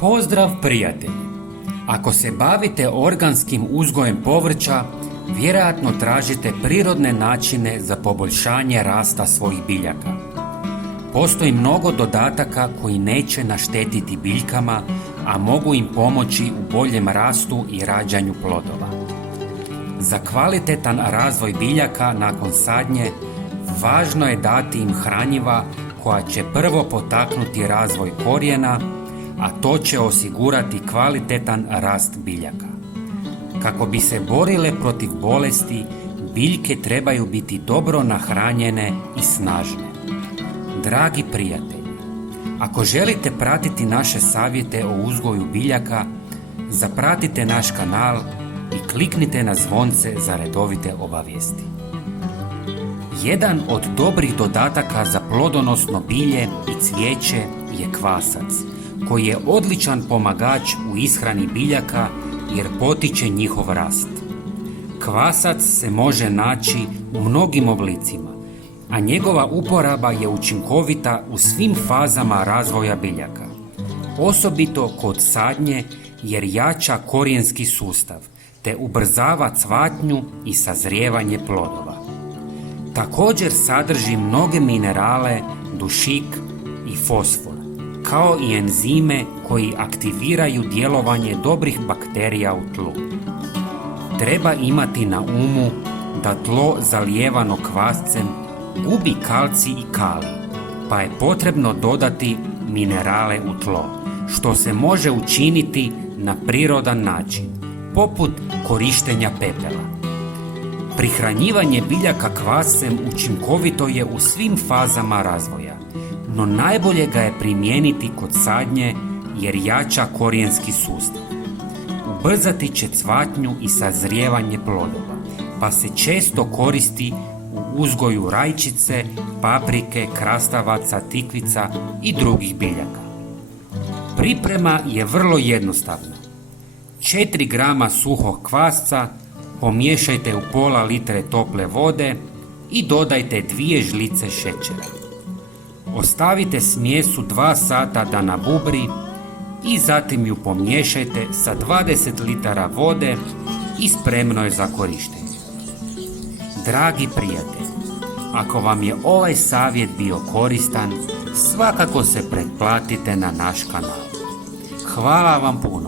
Pozdrav prijatelji! Ako se bavite organskim uzgojem povrća, vjerojatno tražite prirodne načine za poboljšanje rasta svojih biljaka. Postoji mnogo dodataka koji neće naštetiti biljkama, a mogu im pomoći u boljem rastu i rađanju plodova. Za kvalitetan razvoj biljaka nakon sadnje, važno je dati im hranjiva koja će prvo potaknuti razvoj korijena, a to će osigurati kvalitetan rast biljaka. Kako bi se borile protiv bolesti, biljke trebaju biti dobro nahranjene i snažne. Dragi prijatelji, ako želite pratiti naše savjete o uzgoju biljaka, zapratite naš kanal i kliknite na zvonce za redovite obavijesti. Jedan od dobrih dodataka za plodonosno bilje i cvijeće je kvasac, koji je odličan pomagač u ishrani biljaka jer potiče njihov rast. Kvasac se može naći u mnogim oblicima, a njegova uporaba je učinkovita u svim fazama razvoja biljaka, osobito kod sadnje jer jača korijenski sustav te ubrzava cvatnju i sazrijevanje plodova. Također sadrži mnoge minerale, dušik i fosfor, kao i enzime koji aktiviraju djelovanje dobrih bakterija u tlu. Treba imati na umu da tlo zalijevano kvascem gubi kalcij i kalij, pa je potrebno dodati minerale u tlo, što se može učiniti na prirodan način, poput korištenja pepela. Prihranjivanje biljaka kvascem učinkovito je u svim fazama razvoja, no najbolje ga je primijeniti kod sadnje jer jača korijenski sustav. Ubrzati će cvatnju i sazrijevanje plodova, pa se često koristi u uzgoju rajčice, paprike, krastavaca, tikvica i drugih biljaka. Priprema je vrlo jednostavna. 4 grama suhog kvasca pomiješajte u pola litre tople vode i dodajte 2 žlice šećera. Ostavite smjesu 2 sata da nabubri i zatim ju pomiješajte sa 20 litara vode i spremno je za korištenje. Dragi prijatelji, ako vam je ovaj savjet bio koristan, svakako se pretplatite na naš kanal. Hvala vam puno!